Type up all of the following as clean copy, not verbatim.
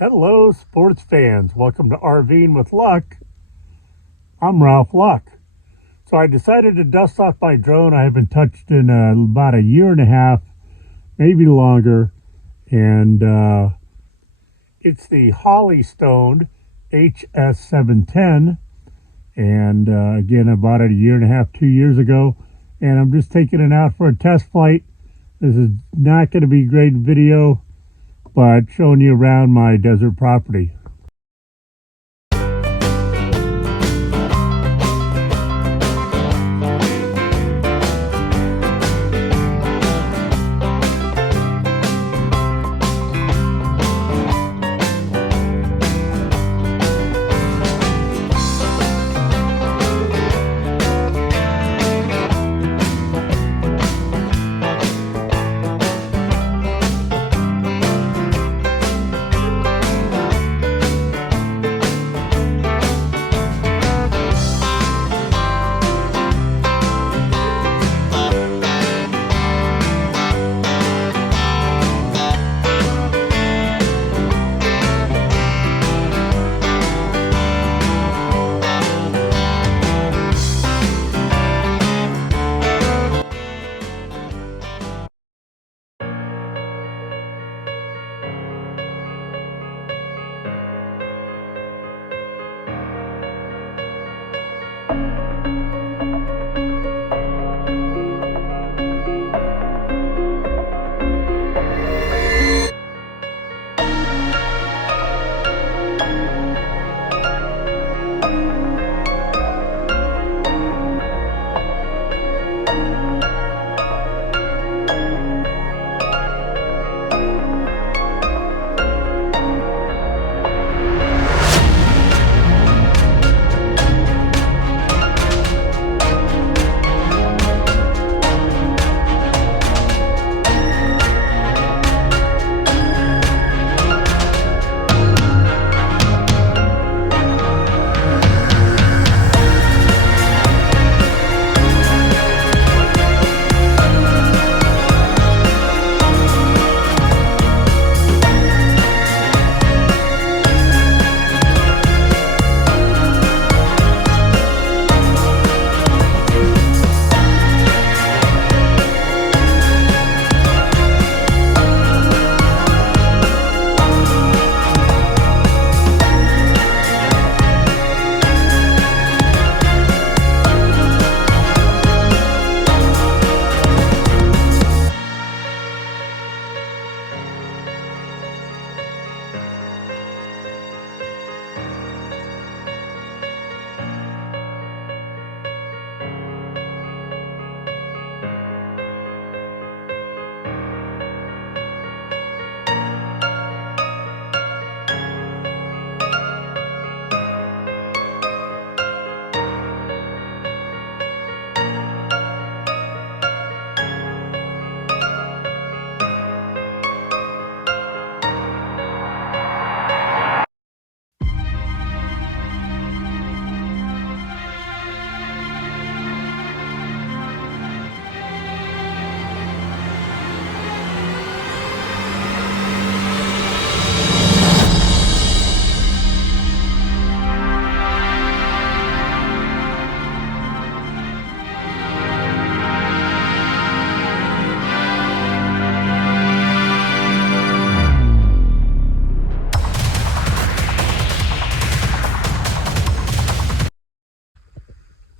Hello, sports fans. Welcome to RV'ing with Luck. I'm Ralph Luck. So I decided to dust off my drone. I haven't touched in about a year and a half, maybe longer. And it's the Holy Stone HS710. And again, I bought it a year and a half, 2 years ago. And I'm just taking it out for a test flight. This is not going to be a great video, but showing you around my desert property.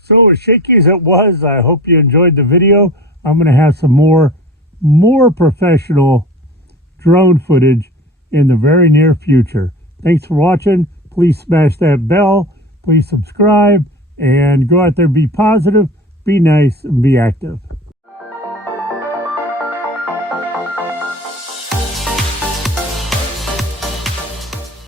So as shaky as it was, I hope you enjoyed the video. I'm going to have some more professional drone footage in the very near future. Thanks for watching. Please smash that bell. Please subscribe and go out there, be positive, be nice, and be active.